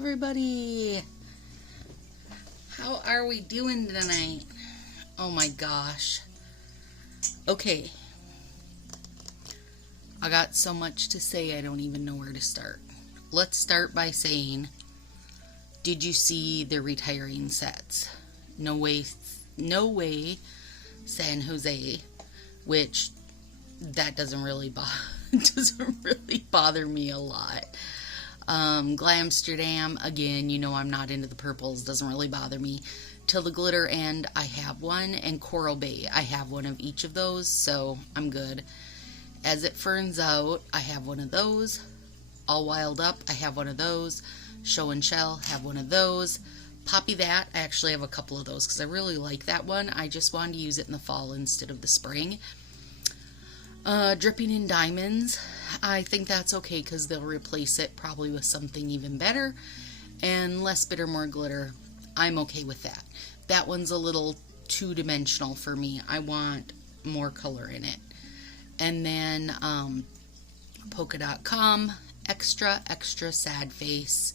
everybody. How are we doing tonight? Oh my gosh. Okay. I got so much to say I don't even know where to start. Let's start by saying, did you see the retiring sets? No Way San Jose, which that doesn't really bother me a lot. Glamsterdam, again, you know I'm not into the purples, doesn't really bother me. Till the Glitter End, I have one, and Coral Bay, I have one of each of those, so I'm good. As It Ferns Out, I have one of those. All Wild Up, I have one of those. Show and Shell, have one of those. Poppy That, I actually have a couple of those because I really like that one. I just wanted to use it in the fall instead of the spring. Dripping in Diamonds, I think that's okay because they'll replace it probably with something even better. And Less Bitter, More Glitter, I'm okay with that. That one's a little two-dimensional for me. I want more color in it. And then Polka.com, Extra Sad Face.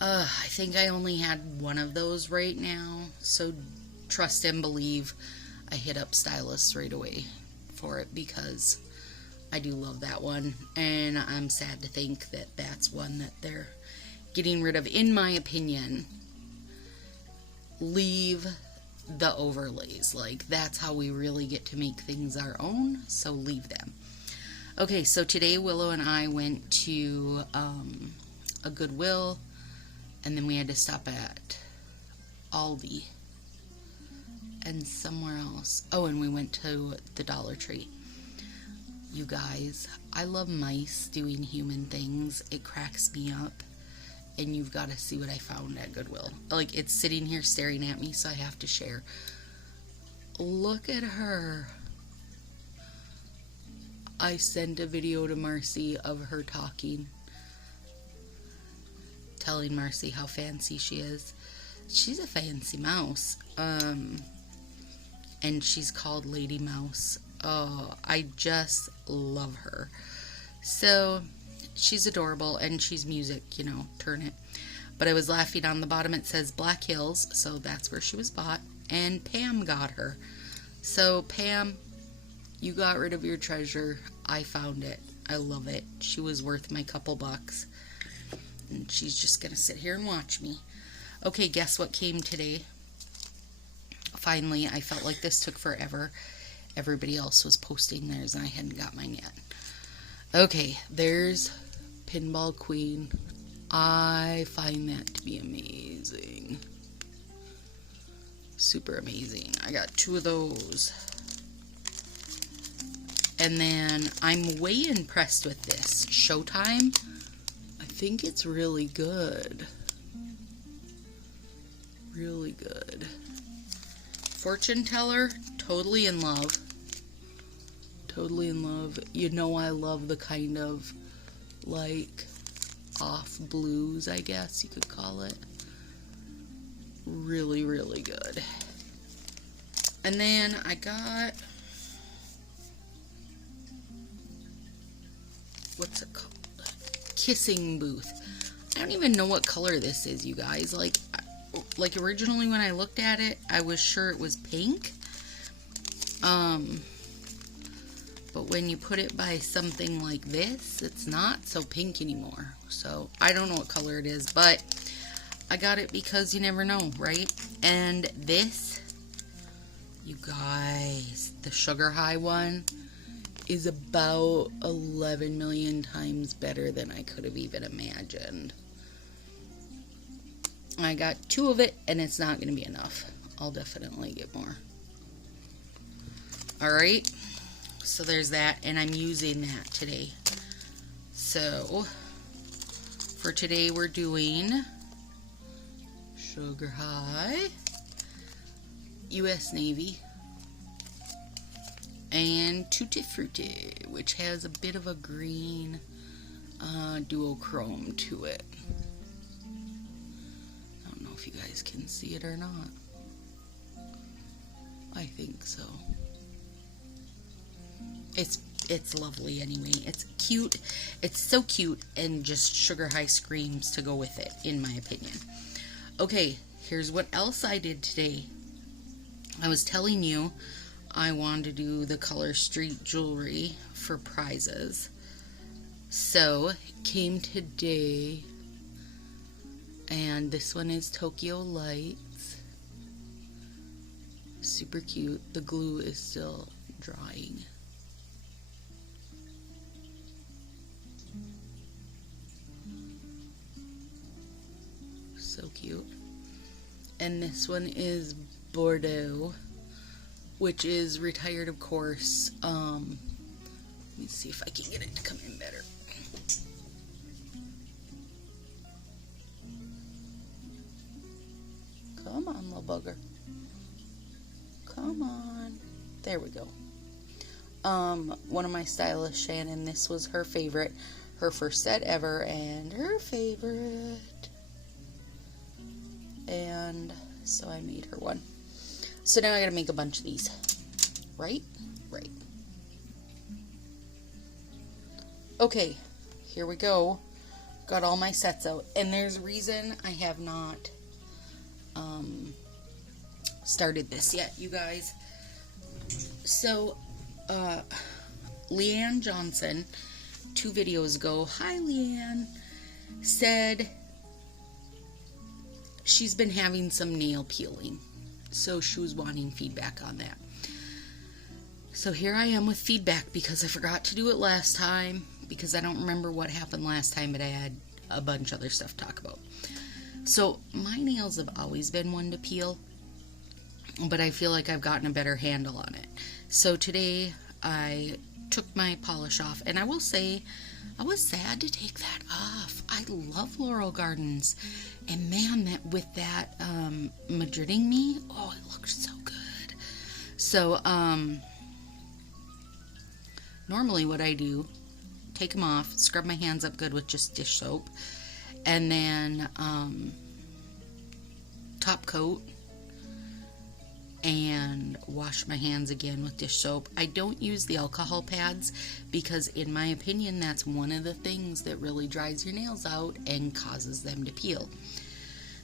I think I only had one of those right now, so trust and believe I hit up Stylist right away for it because I do love that one, and I'm sad to think that that's one that they're getting rid of. In my opinion, leave the overlays. Like, that's how we really get to make things our own, so leave them. Okay, so today Willow and I went to a Goodwill, and then we had to stop at Aldi and somewhere else. Oh, and we went to the Dollar Tree. You guys, I love mice doing human things. It cracks me up. And you've got to see what I found at Goodwill. Like, it's sitting here staring at me, so I have to share. Look at her. I sent a video to Marcy of her talking. Telling Marcy how fancy she is. She's a fancy mouse. And she's called Lady Mouse. Oh, I just love her. So, she's adorable, and she's music, you know, turn it. But I was laughing, on the bottom it says Black Hills, so that's where she was bought, and Pam got her. So, Pam, you got rid of your treasure. I found it. I love it. She was worth my couple bucks. And she's just gonna sit here and watch me. Okay, guess what came today? Finally, I felt like this took forever. Everybody else was posting theirs, and I hadn't got mine yet. Okay, there's Pinball Queen. I find that to be amazing. Super amazing. I got two of those. And then I'm way impressed with this. Showtime. I think it's really good. Really good. Fortune Teller. Totally in love. Totally in love. You know I love the kind of, like, off blues, I guess you could call it. Really, really good. And then I got, what's it called? Kissing Booth. I don't even know what color this is, you guys. Like originally when I looked at it, I was sure it was pink. But when you put it by something like this, it's not so pink anymore. So, I don't know what color it is, but I got it because you never know, right? And this, you guys, the Sugar High one is about 11 million times better than I could have even imagined. I got two of it, and it's not going to be enough. I'll definitely get more. Alright. So there's that, and I'm using that today. So, for today we're doing Sugar High, US Navy, and Tutti Frutti, which has a bit of a green duochrome to it. I don't know if you guys can see it or not. I think so. it's lovely anyway. It's cute. It's so cute, and just sugar high screams to go with it, in my opinion. Okay, here's what else I did today. I was telling you I wanted to do the Color Street jewelry for prizes. So, came today, and this one is Tokyo Lights. Super cute. The glue is still drying. So cute. And this one is Bordeaux, which is retired, of course. Let me see if I can get it to come in better. Come on, little bugger. Come on. There we go. One of my stylists, Shannon, this was her favorite. Her first set ever, and her favorite. And so I made her one. So now I gotta make a bunch of these. Right? Right. Okay, here we go. Got all my sets out. And there's a reason I have not started this yet, you guys. So, Leanne Johnson, 2 videos ago, hi Leanne, said she's been having some nail peeling. So she was wanting feedback on that. So here I am with feedback, because I forgot to do it last time, because I don't remember what happened last time, but I had a bunch of other stuff to talk about. So my nails have always been one to peel, but I feel like I've gotten a better handle on it. So today I took my polish off, and I will say I was sad to take that off. I love Laurel Gardens, and man, that with that Madriding me, oh, it looked so good. So normally what I do, take them off, scrub my hands up good with just dish soap, and then top coat and wash my hands again with dish soap. I don't use the alcohol pads, because in my opinion that's one of the things that really dries your nails out and causes them to peel.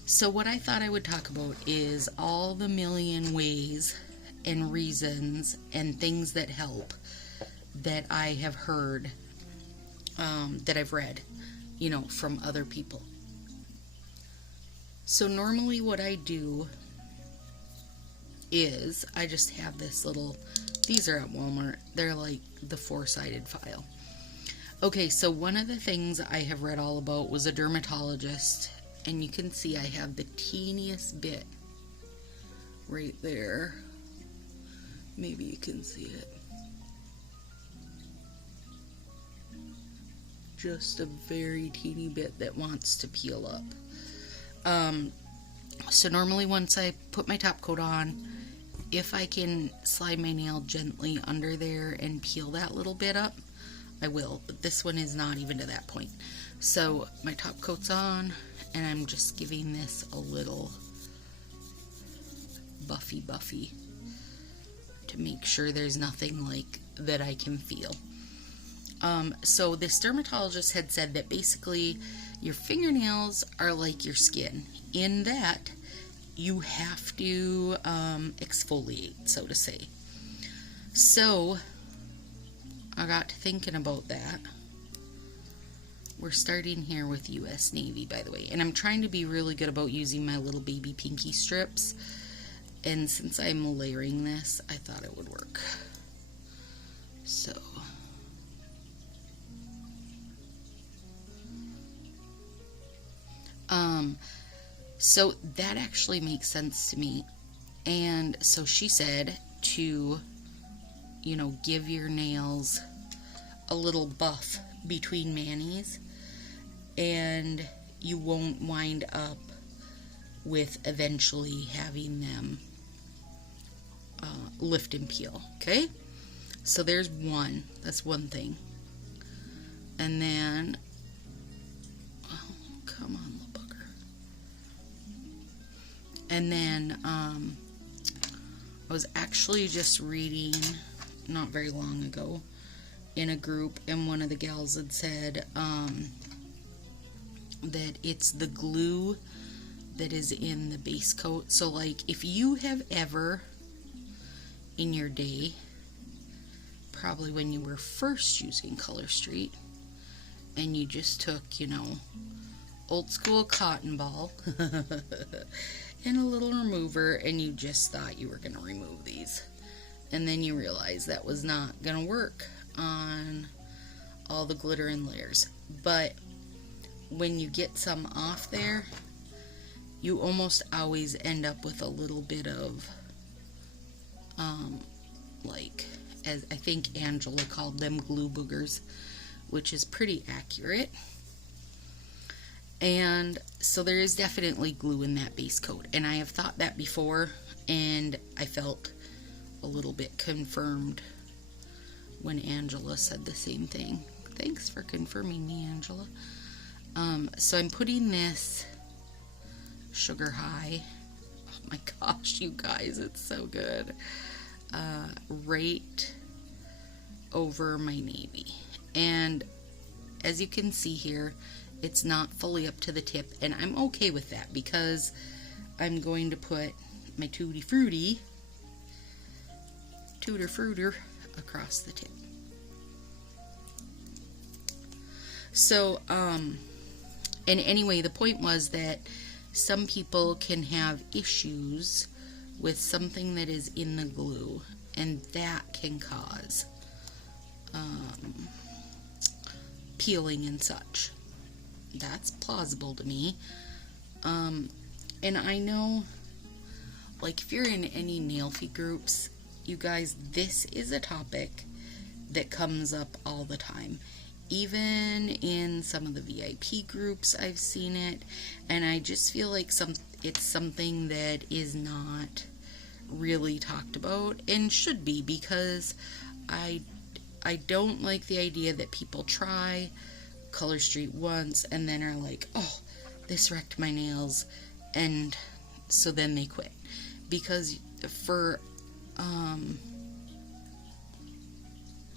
So what I thought I would talk about is all the million ways and reasons and things that help that I have heard, that I've read, you know, from other people. So normally what I do is I just have this little, these are at Walmart, they're like the 4-sided file. Okay, so one of the things I have read all about was a dermatologist, and you can see I have the teeniest bit right there. Maybe you can see it. Just a very teeny bit that wants to peel up. So normally once I put my top coat on, if I can slide my nail gently under there and peel that little bit up, I will. But this one is not even to that point. So my top coat's on, and I'm just giving this a little buffy to make sure there's nothing like that I can feel. So this dermatologist had said that basically your fingernails are like your skin, in that you have to exfoliate, so to say. So I got to thinking about that. We're starting here with US Navy, by the way, and I'm trying to be really good about using my little baby pinky strips, and since I'm layering this, I thought it would work. So so that actually makes sense to me. And so she said to, you know, give your nails a little buff between manis, and you won't wind up with eventually having them lift and peel. Okay, so there's one. That's one thing. And then, oh, come on, little bugger. And then I was actually just reading not very long ago in a group, and one of the gals had said that it's the glue that is in the base coat. So like if you have ever in your day, probably when you were first using Color Street, and you just took, you know, old school cotton ball and a little remover, and you just thought you were going to remove these, and then you realize that was not going to work on all the glitter and layers. But when you get some off there, you almost always end up with a little bit of like, as I think Angela called them, glue boogers, which is pretty accurate. And so there is definitely glue in that base coat, and I have thought that before, and I felt a little bit confirmed when Angela said the same thing. Thanks for confirming me, Angela. So I'm putting this Sugar High, oh my gosh, you guys, it's so good, right over my navy. And as you can see here, it's not fully up to the tip, and I'm okay with that because I'm going to put my Tutti Frutti across the tip. So, and anyway, the point was that some people can have issues with something that is in the glue, and that can cause peeling and such. That's plausible to me. And I know, like, if you're in any nail feed groups, you guys, this is a topic that comes up all the time. Even in some of the VIP groups, I've seen it, and I just feel like it's something that is not really talked about and should be, because I don't like the idea that people try Color Street once and then are like, oh, this wrecked my nails, and so then they quit. Because for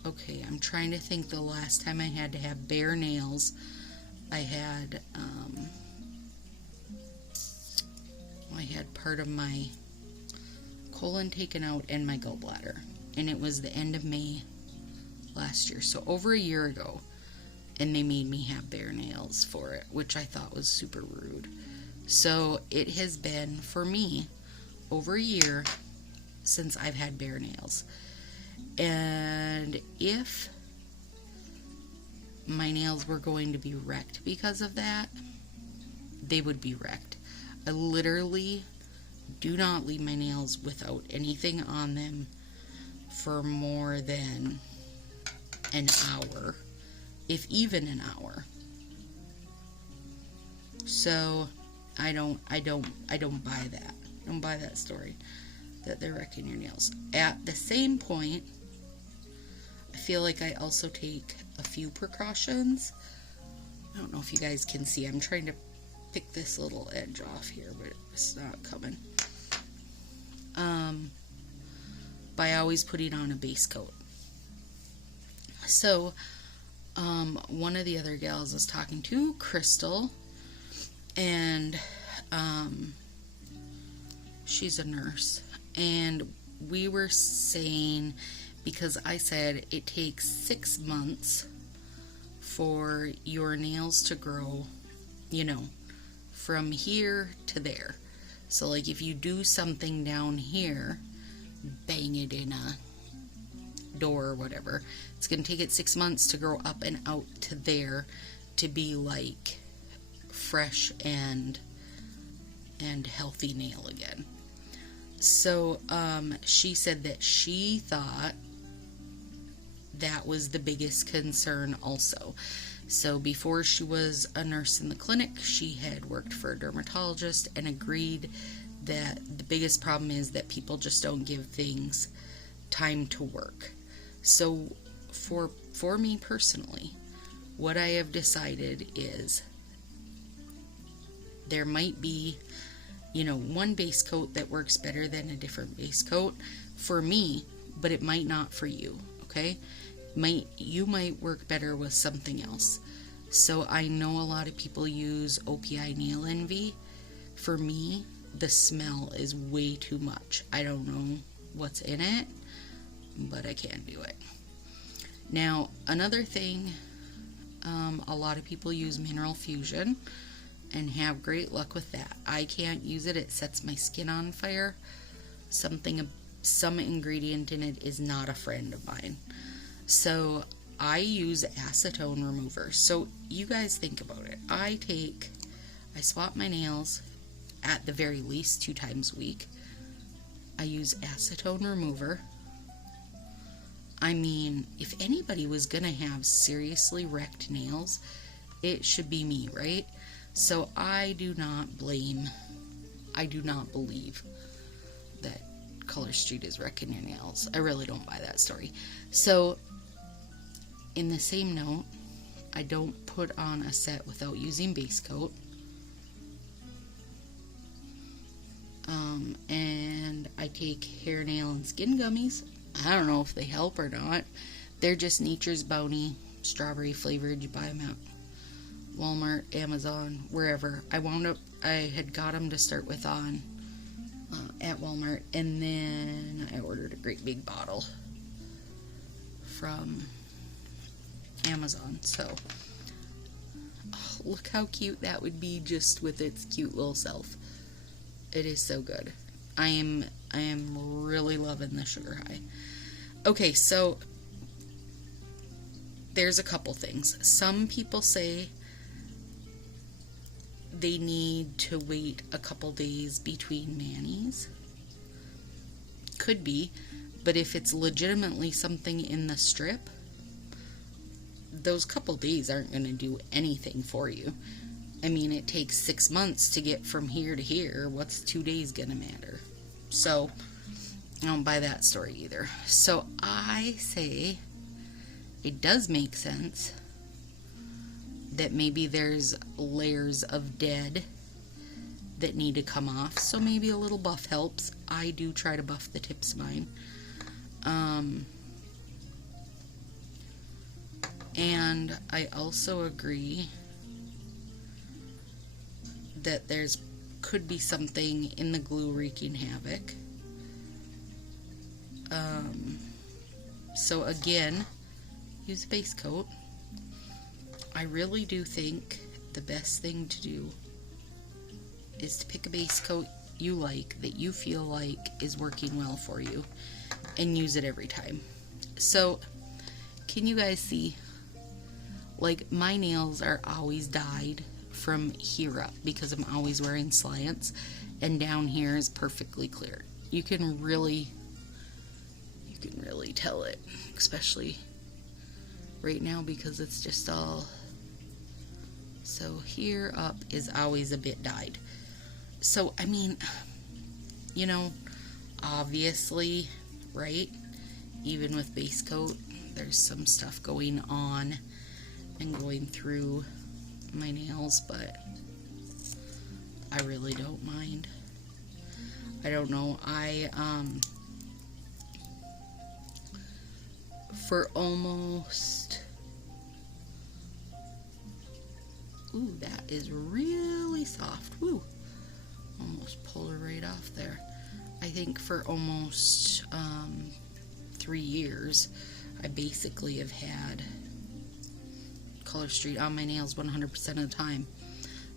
okay, I'm trying to think the last time I had to have bare nails. I had part of my colon taken out and my gallbladder, and it was the end of May last year, so over a year ago, and they made me have bare nails for it, which I thought was super rude. So it has been, for me, over a year since I've had bare nails. And if my nails were going to be wrecked because of that, they would be wrecked. I literally do not leave my nails without anything on them for more than an hour, if even an hour. So I don't buy that. I don't buy that story that they're wrecking your nails. At the same point, I feel like I also take a few precautions. I don't know if you guys can see. I'm trying to pick this little edge off here, but it's not coming. By always putting on a base coat. So, one of the other gals I was talking to, Crystal, and she's a nurse, and we were saying, because I said it takes 6 months for your nails to grow, you know, from here to there. So like if you do something down here, bang it in a door or whatever, it's going to take it 6 months to grow up and out to there to be like fresh and healthy nail again. So she said that she thought that was the biggest concern also. So before she was a nurse in the clinic, she had worked for a dermatologist and agreed that the biggest problem is that people just don't give things time to work. So for me personally, what I have decided is there might be, you know, one base coat that works better than a different base coat for me, but it might not for you, okay? you might work better with something else. So I know a lot of people use OPI Nail Envy. For me, the smell is way too much. I don't know what's in it, but I can't do it. Now, another thing, a lot of people use Mineral Fusion and have great luck with that. I can't use it. It sets my skin on fire. Some ingredient in it is not a friend of mine. So I use acetone remover. So you guys think about it. I swap my nails at the very least 2 times a week. I use acetone remover. I mean, if anybody was gonna have seriously wrecked nails, it should be me, right? So I do not believe that Color Street is wrecking your nails. I really don't buy that story. So, in the same note, I don't put on a set without using base coat. And I take hair, nail, and skin gummies. I don't know if they help or not. They're just Nature's Bounty, strawberry flavored. You buy them at Walmart, Amazon, wherever. I had got them to start with at Walmart, and then I ordered a great big bottle from Amazon. So, look how cute that would be just with its cute little self. It is so good. I am really loving the Sugar High. Okay, so there's a couple things. Some people say they need to wait a couple days between manis. Could be, but if it's legitimately something in the strip, those couple days aren't going to do anything for you. I mean, it takes 6 months to get from here to here. What's 2 days going to matter? So, I don't buy that story either. So, I say it does make sense that maybe there's layers of dead that need to come off. So, maybe a little buff helps. I do try to buff the tips of mine. And I also agree that could be something in the glue wreaking havoc. So again, use a base coat. I really do think the best thing to do is to pick a base coat you like, that you feel like is working well for you, and use it every time. So, can you guys see? Like, my nails are always dyed from here up because I'm always wearing slants, and down here is perfectly clear. You can really tell it, especially right now because it's just all. So here up is always a bit dyed. So I mean, obviously, right? Even with base coat, there's some stuff going on and going through my nails, but I really don't mind. I don't know. For almost, ooh, that is really soft. Woo, almost pulled her right off there. I think for almost 3 years, I basically have had Color Street on my nails 100% of the time.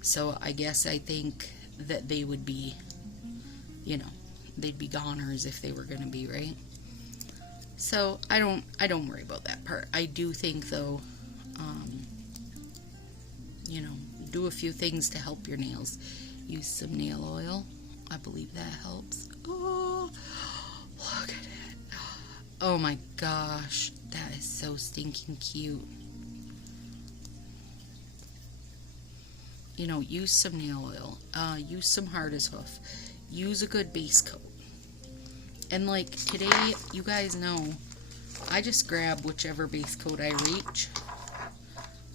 So I think that they would be, they'd be goners if they were going to be, right? So I don't worry about that part. I do think though, do a few things to help your nails. Use some nail oil. I believe that helps. Oh, look at it. Oh my gosh, that is so stinking cute. Use some nail oil. Use some hard as hoof. Use a good base coat. And like today, you guys know, I just grab whichever base coat I reach.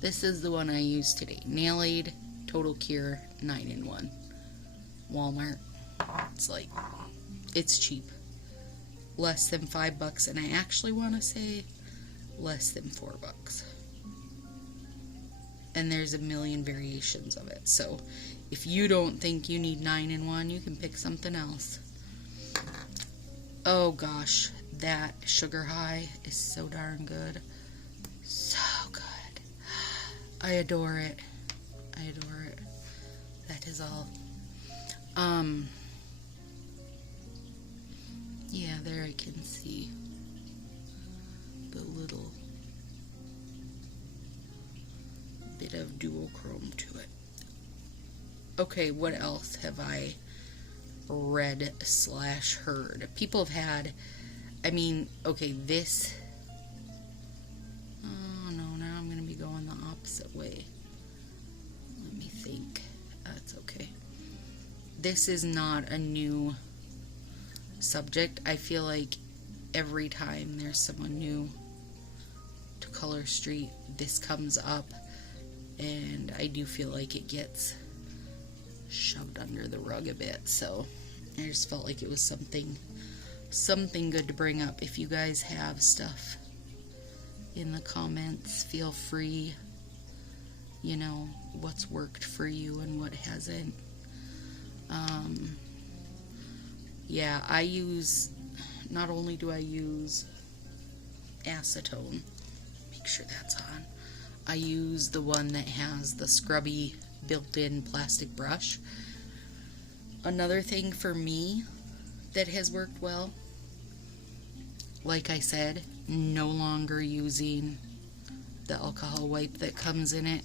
This is the one I used today. Nail Aid Total Cure 9-in-1. Walmart. It's cheap. Less than $5, and I actually want to say less than $4. And there's a million variations of it. So if you don't think you need 9-in-1, you can pick something else. Oh gosh, that Sugar High is so darn good. So good. I adore it. I adore it. That is all. Yeah, there I can see the little bit of duochrome to it. Okay, what else have I read/heard? People have had, I mean, okay, this, oh no, now I'm going to be going the opposite way. Let me think. That's okay. This is not a new subject. I feel like every time there's someone new to Color Street, this comes up, and I do feel like it gets shoved under the rug a bit, so I just felt like it was something good to bring up. If you guys have stuff in the comments, feel free, you know, what's worked for you and what hasn't. Yeah, I use, not only do I use acetone, make sure that's on, I use the one that has the scrubby built-in plastic brush. Another thing for me that has worked well, like I said, no longer using the alcohol wipe that comes in it.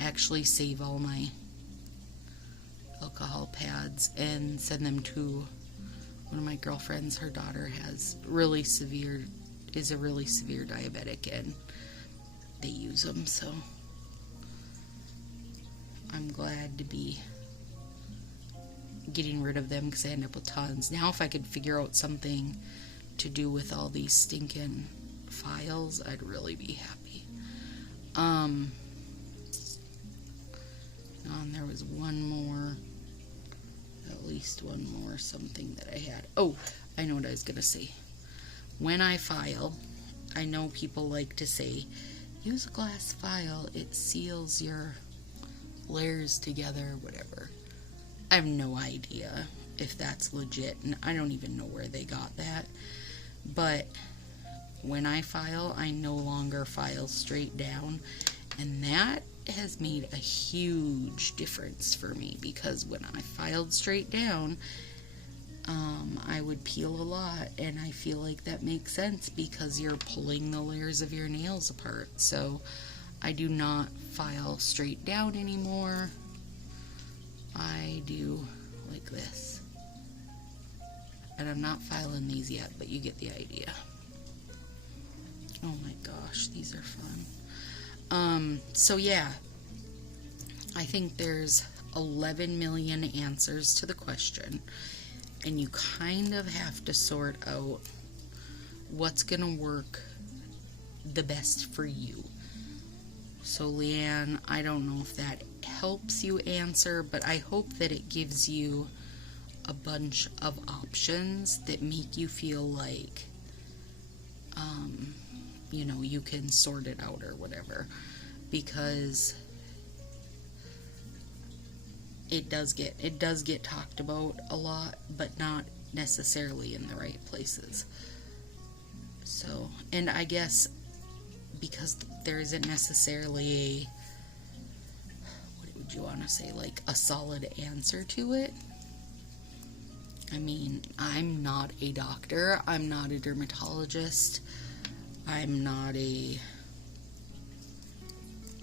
Actually save all my alcohol pads and send them to one of my girlfriends. Her daughter is a really severe diabetic, and they use them, so I'm glad to be getting rid of them because I end up with tons. Now if I could figure out something to do with all these stinking files, I'd really be happy. And there was one more, at least one more something that I had. Oh, I know what I was going to say. When I file, I know people like to say, use a glass file, it seals your layers together, whatever. I have no idea if that's legit, and I don't even know where they got that. But when I file, I no longer file straight down, and that has made a huge difference for me, because when I filed straight down, I would peel a lot, and I feel like that makes sense because you're pulling the layers of your nails apart. So I do not file straight down anymore. I do like this. And I'm not filing these yet, but you get the idea. Oh my gosh, these are fun. So yeah, I think there's 11 million answers to the question, and you kind of have to sort out what's gonna work the best for you. So Leanne, I don't know if that helps you answer, but I hope that it gives you a bunch of options that make you feel like, you know, you can sort it out or whatever, because it does get talked about a lot, but not necessarily in the right places. So, and I guess because there isn't necessarily what would you want to say, like a solid answer to it. I mean, I'm not a doctor, I'm not a dermatologist, I'm not a,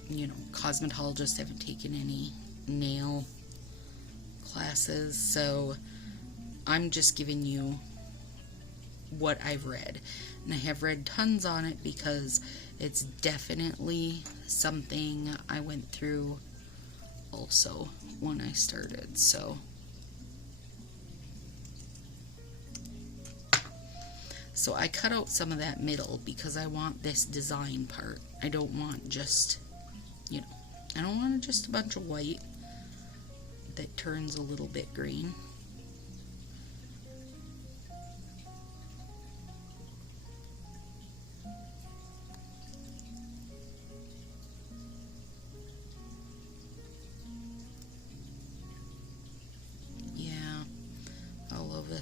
you know, cosmetologist, I haven't taken any nail classes, so I'm just giving you what I've read. And I have read tons on it because it's definitely something I went through also when I started. So I cut out some of that middle because I want this design part. I don't want just, you know, I don't want just a bunch of white that turns a little bit green.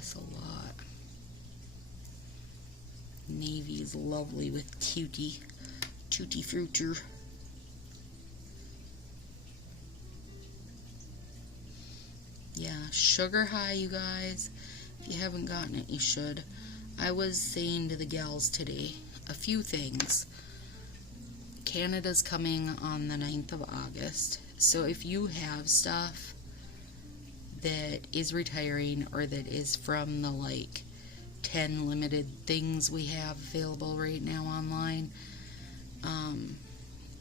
this a lot. Navy is lovely with tutti fruiter. Yeah, sugar high, you guys. If you haven't gotten it, you should. I was saying to the gals today a few things. Canada's coming on the 9th of August. So if you have stuff that is retiring or that is from the like 10 limited things we have available right now online,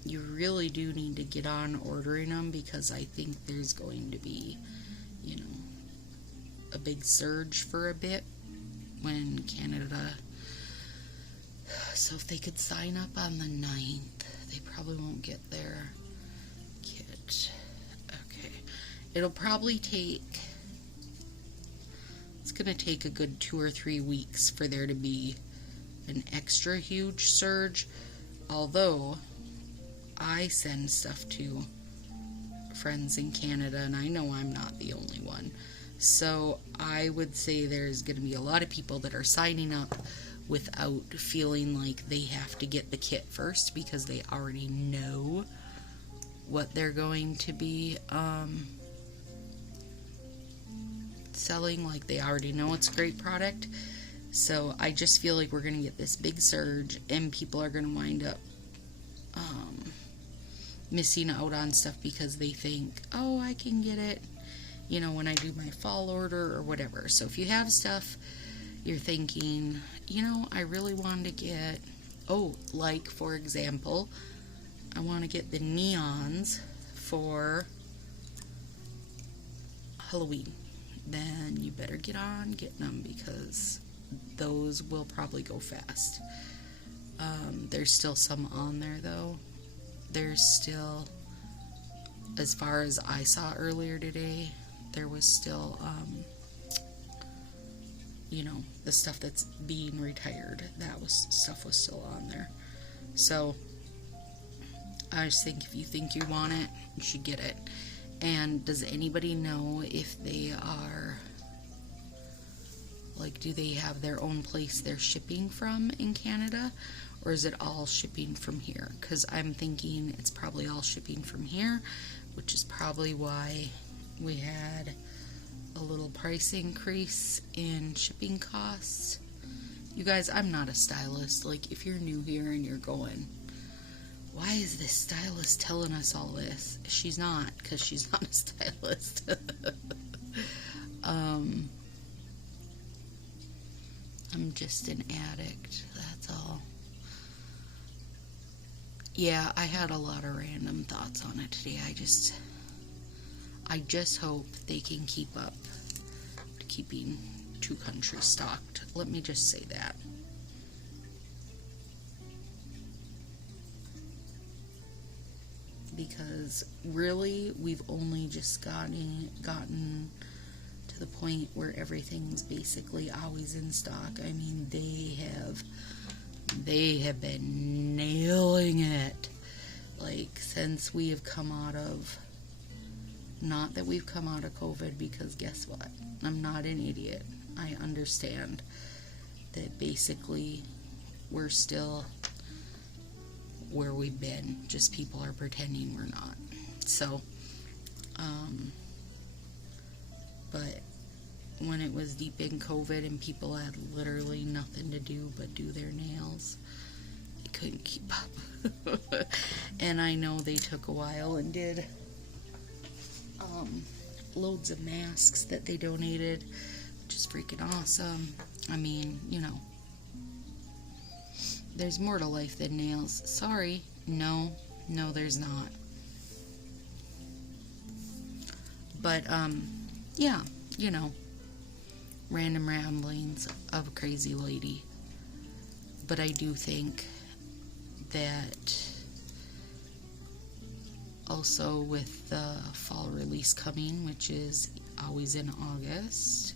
you really do need to get on ordering them, because I think there's going to be, you know, a big surge for a bit when Canada. So if they could sign up on the 9th, they probably won't get their kit. Okay. It'll probably take, it's going to take a good 2 or 3 weeks for there to be an extra huge surge. Although I send stuff to friends in Canada, and I know I'm not the only one. So I would say there's going to be a lot of people that are signing up without feeling like they have to get the kit first, because they already know what they're going to be selling. Like, they already know it's a great product. So I just feel like we're going to get this big surge, and people are going to wind up missing out on stuff because they think, oh, I can get it, you know, when I do my fall order or whatever. So if you have stuff you're thinking, you know, I really want to get, oh, like, for example, I want to get the neons for Halloween, then you better get on getting them, because those will probably go fast. There's still some on there, though. There's still, as far as I saw earlier today, there was still, you know, the stuff that's being retired, stuff was still on there. So I just think if you think you want it, you should get it. And does anybody know if they are, like, do they have their own place they're shipping from in Canada, or is it all shipping from here? Because I'm thinking it's probably all shipping from here, which is probably why we had a little price increase in shipping costs. You guys, I'm not a stylist. Like, if you're new here and you're going, why is this stylist telling us all this? She's not, because she's not a stylist. I'm just an addict, that's all. Yeah, I had a lot of random thoughts on it today. I just hope they can keep up to keeping 2 countries stocked. Let me just say that. Because really, we've only just gotten to the point where everything's basically always in stock. I mean, they have been nailing it, like, since we have come out of, not that we've come out of COVID, because guess what? I'm not an idiot. I understand that basically we're still where we've been, just people are pretending we're not. So, but when it was deep in COVID and people had literally nothing to do but do their nails, they couldn't keep up. And I know they took a while and did loads of masks that they donated, which is freaking awesome. I mean, you know, there's more to life than nails. Sorry, no, there's not. But, yeah, you know, random ramblings of a crazy lady. But I do think that also with the fall release coming, which is always in August,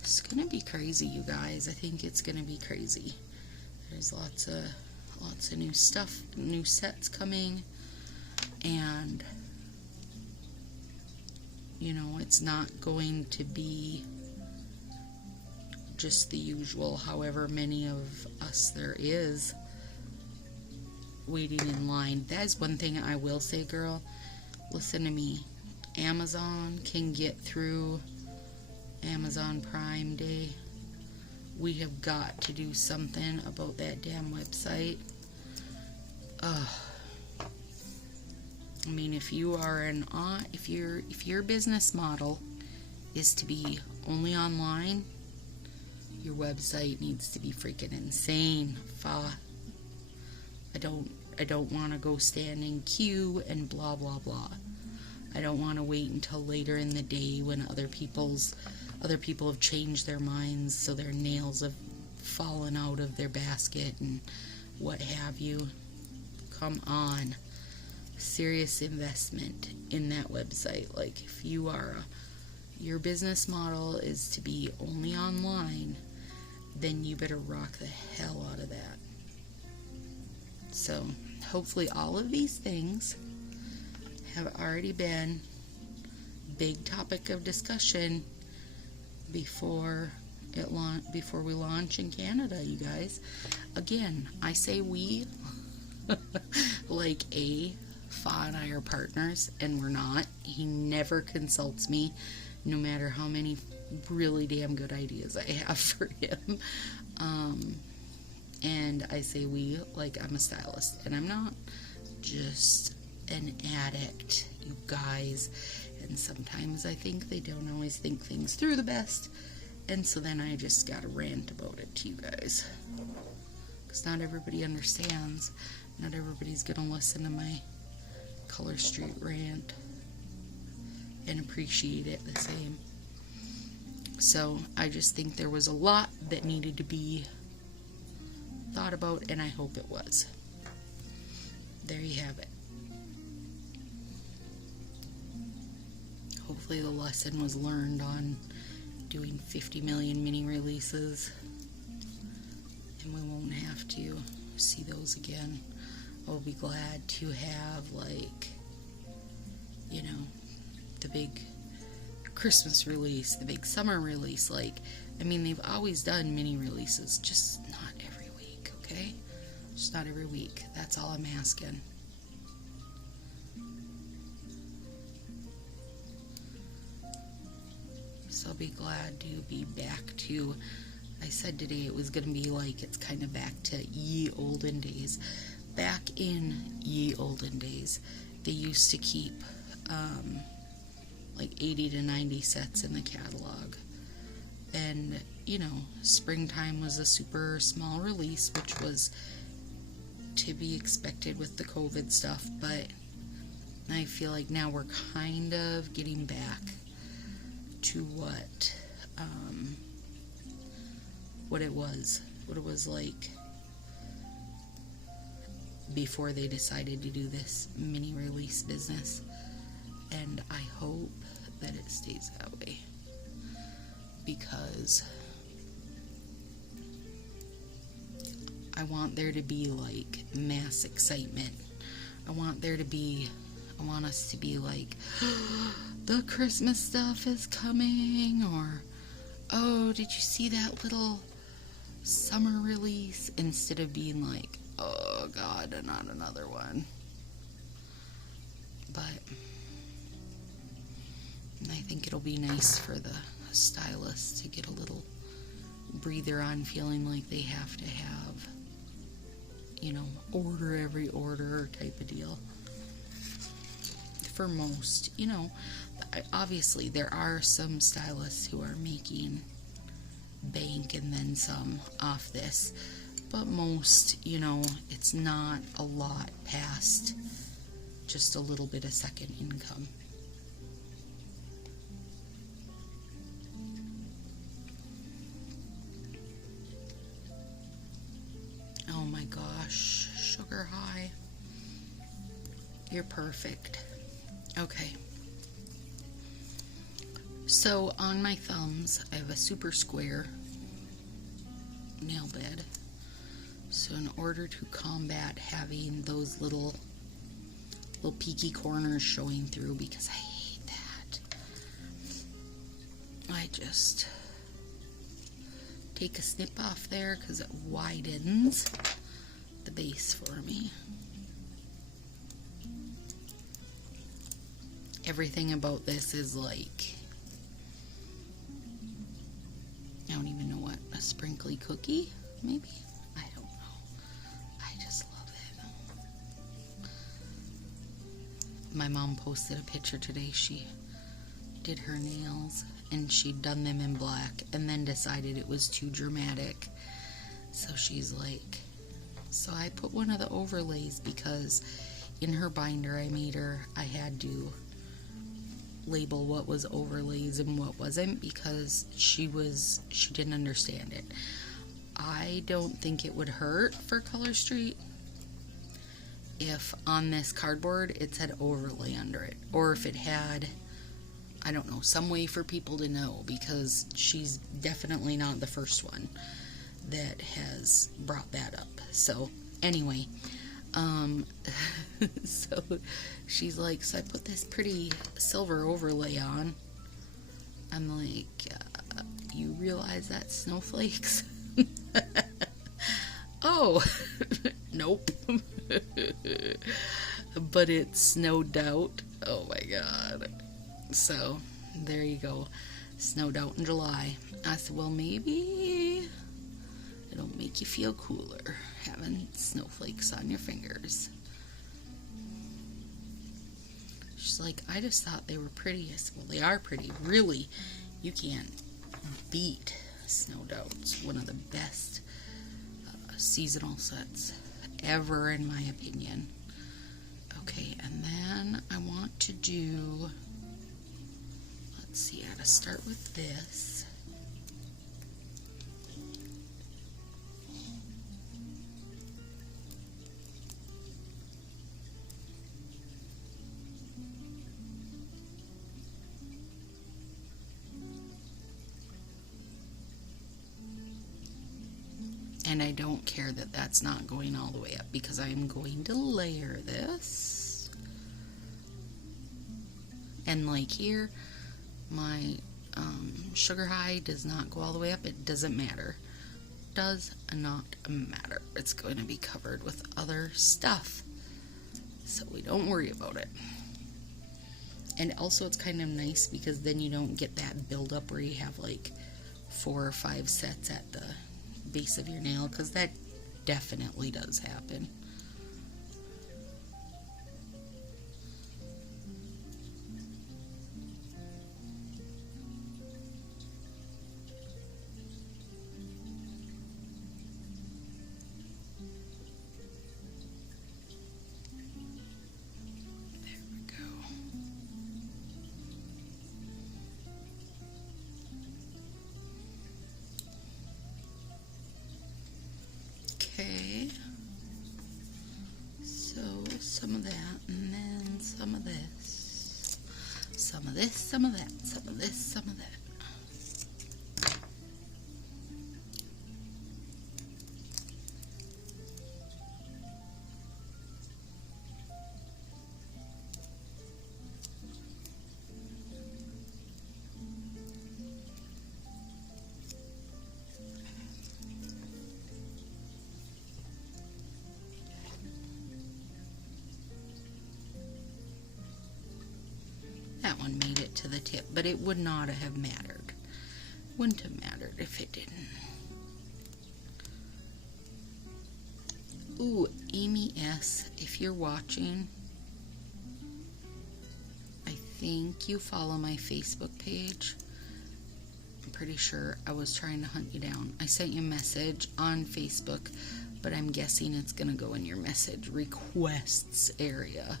it's gonna be crazy, you guys. I think it's gonna be crazy. There's lots of new stuff, new sets coming, and You know, it's not going to be just the usual, however many of us there is waiting in line. That is one thing I will say, girl. Listen to me. Amazon can get through Amazon Prime Day. We have got to do something about that damn website. Ugh. I mean, if you are if your business model is to be only online, your website needs to be freaking insane. I don't want to go stand in queue and blah blah blah. I don't want to wait until later in the day when other people have changed their minds, so their nails have fallen out of their basket and what have you. Come on. Serious investment in that website. Like, if your business model is to be only online, then you better rock the hell out of that. So hopefully all of these things have already been big topic of discussion before we launch in Canada, you guys. Again, I say we like Fa and I are partners, and we're not. He never consults me, no matter how many really damn good ideas I have for him. And I say we like I'm a stylist, and I'm not just an addict, you guys. And sometimes I think they don't always think things through the best, and so then I just gotta rant about it to you guys, because not everybody understands. Not everybody's gonna listen to my Color Street rant and appreciate it the same. So I just think there was a lot that needed to be thought about, and I hope it was. There you have it. Hopefully the lesson was learned on doing 50 million mini releases, and we won't have to see those again. I'll be glad to have, like, you know, the big Christmas release, the big summer release. Like, I mean, they've always done mini releases, just not every week, okay? Just not every week. That's all I'm asking. So I'll be glad to be back to, I said today it was going to be like, it's kind of back to ye olden days. Back in ye olden days, they used to keep like 80 to 90 sets in the catalog. And, you know, springtime was a super small release, which was to be expected with the COVID stuff. But I feel like now we're kind of getting back to what it was like before they decided to do this mini release business. And I hope that it stays that way, because I want there to be like mass excitement. I want us to be like, the Christmas stuff is coming, or, oh, did you see that little summer release? Instead of being like, oh God, not another one. But I think it'll be nice for the stylists to get a little breather on feeling like they have to have, you know, order every order type of deal. For most, you know, obviously there are some stylists who are making bank and then some off this, but most, you know, it's not a lot past just a little bit of second income. Oh my gosh, sugar high. You're perfect. Okay. So on my thumbs, I have a super square nail bed. So in order to combat having those little peaky corners showing through, because I hate that. I just take a snip off there because it widens the base for me. Everything about this is like, I don't even know what, a sprinkly cookie, maybe? I don't know. I just love it. My mom posted a picture today. She did her nails and she'd done them in black and then decided it was too dramatic. So she's like, so I put one of the overlays because in her binder I had to label what was overlays and what wasn't because she didn't understand it. I don't think it would hurt for Color Street if on this cardboard it said overlay under it, or if it had, I don't know, some way for people to know, because she's definitely not the first one that has brought that up. So anyway, so she's like, so I put this pretty silver overlay on. I'm like, you realize that's snowflakes? Oh, nope. But it snowed out. Oh my god. So, there you go. Snowed out in July. I said, well, maybe it'll make you feel cooler having snowflakes on your fingers. She's like, I just thought they were pretty. I said, well, they are pretty. Really, you can't beat Snowed Out. It's one of the best seasonal sets ever, in my opinion. Okay, and then I want to do, let's see, I gotta start with this. And I don't care that that's not going all the way up because I am going to layer this. And like here, my sugar high does not go all the way up. It doesn't matter. Does not matter. It's going to be covered with other stuff. So we don't worry about it. And also it's kind of nice because then you don't get that buildup where you have like 4 or 5 sets at the base of your nail, because that definitely does happen. There we go. Okay, so some of that, and then some of this, some of this, some of that, some of this, some of that. That one made it to the tip, but it would not have mattered. Wouldn't have mattered if it didn't. Ooh, Amy S., if you're watching, I think you follow my Facebook page. I'm pretty sure I was trying to hunt you down. I sent you a message on Facebook, but I'm guessing it's going to go in your message requests area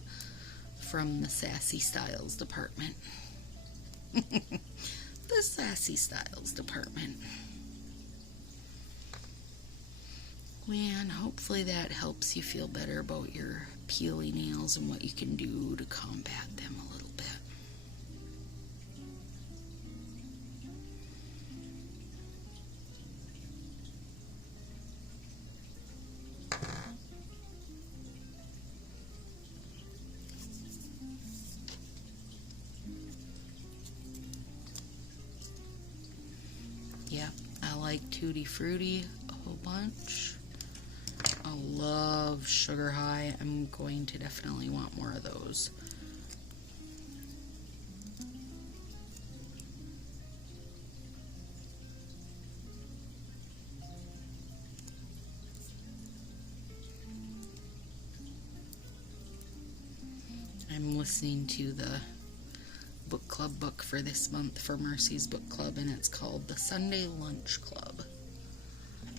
from the Sassy Styles department. The Sassy Styles department. And hopefully that helps you feel better about your peely nails and what you can do to combat them a little bit. like Tutti Frutti a whole bunch. I love Sugar High. I'm going to definitely want more of those. I'm listening to the book club book for this month for Mercy's book club, and it's called The Sunday Lunch Club.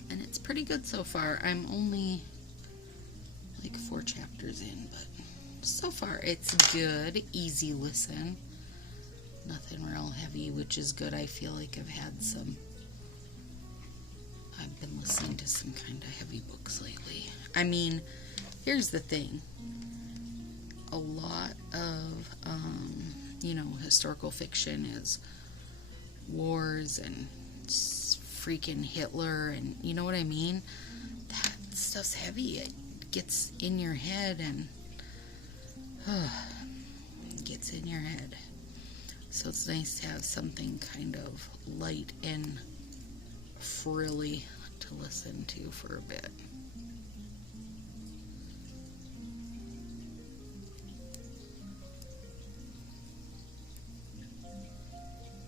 And it's pretty good so far. I'm only like 4 chapters in, but so far it's good. Easy listen. Nothing real heavy, which is good. I feel like I've been listening to some kind of heavy books lately. I mean, here's the thing. A lot of, historical fiction is wars and freaking Hitler, and you know what I mean? That stuff's heavy. It gets in your head, and gets in your head. So it's nice to have something kind of light and frilly to listen to for a bit.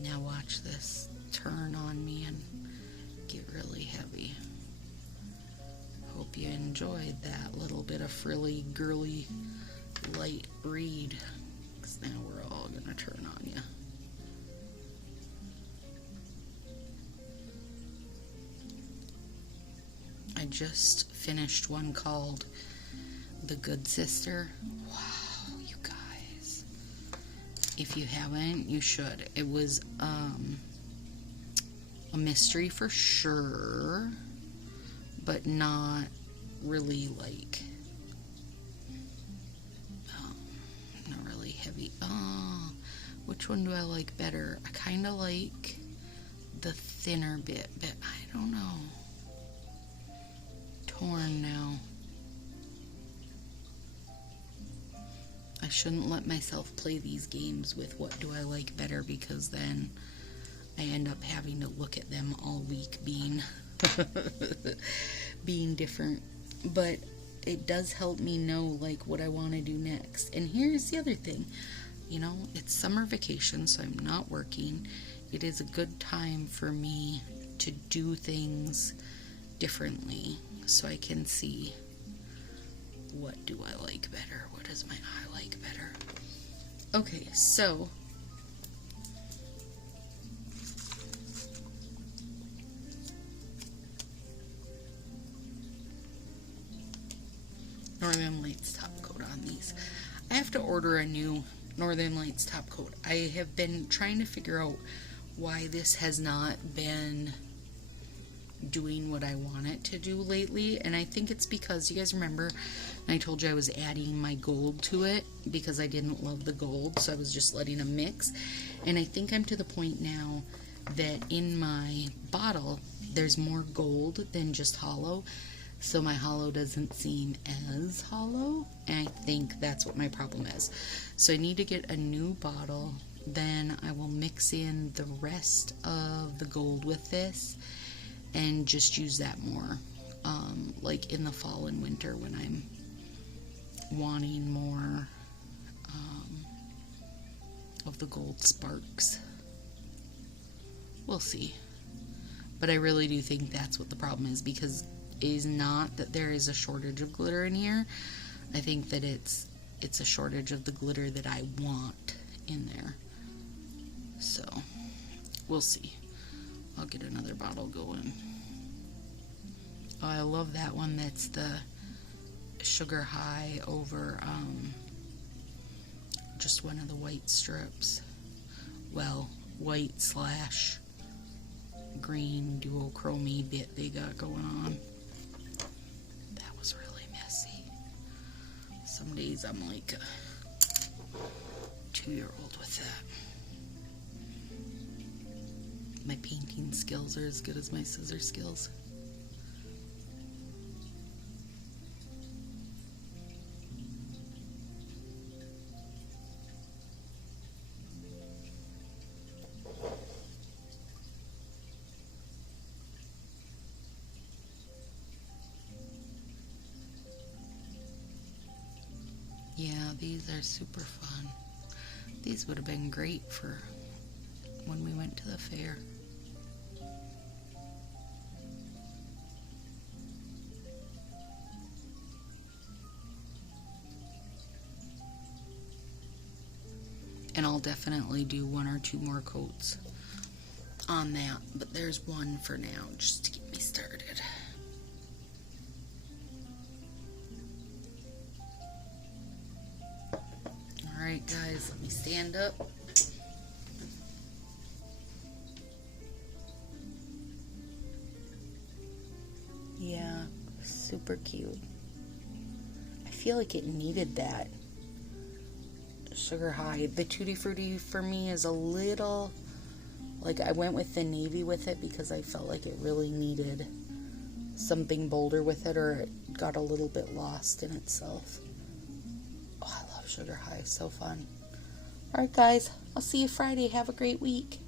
Now watch this turn on me and get really heavy. Hope you enjoyed that little bit of frilly, girly, light read. Because now we're all going to turn on you. I just finished one called The Good Sister. Wow. If you haven't, you should. It was a mystery for sure, but not really like not really heavy. Which one do I like better? I kind of like the thinner bit, but I don't know. Torn now. I shouldn't let myself play these games with what do I like better, because then I end up having to look at them all week being different. But it does help me know like what I want to do next. And here's the other thing. It's summer vacation, so I'm not working. It is a good time for me to do things differently so I can see what do I like better? What does my eye like better? Okay, so Northern Lights top coat on these. I have to order a new Northern Lights top coat. I have been trying to figure out why this has not been doing what I want it to do lately, and I think it's because, you guys remember I told you I was adding my gold to it because I didn't love the gold, so I was just letting them mix. And I think I'm to the point now that in my bottle there's more gold than just hollow, so my hollow doesn't seem as hollow, and I think that's what my problem is. So I need to get a new bottle, then I will mix in the rest of the gold with this and just use that more, like in the fall and winter when I'm wanting more of the gold sparks. We'll see. But I really do think that's what the problem is, because it is not that there is a shortage of glitter in here. I think that it's a shortage of the glitter that I want in there. So, we'll see. I'll get another bottle going. Oh, I love that one. That's the Sugar High over just one of the white strips. Well, white / green duochrome bit they got going on. That was really messy. Some days I'm like a 2-year-old with that. My painting skills are as good as my scissor skills. Yeah, these are super fun. These would have been great for when we went to the fair. And I'll definitely do 1 or 2 more coats on that, but there's one for now just to get me started. Alright guys, let me stand up. Yeah, super cute. I feel like it needed that sugar high. The Tutti Frutti for me is a little, like, I went with the navy with it because I felt like it really needed something bolder with it, or it got a little bit lost in itself. Oh, I love sugar high. So fun. Alright guys, I'll see you Friday. Have a great week.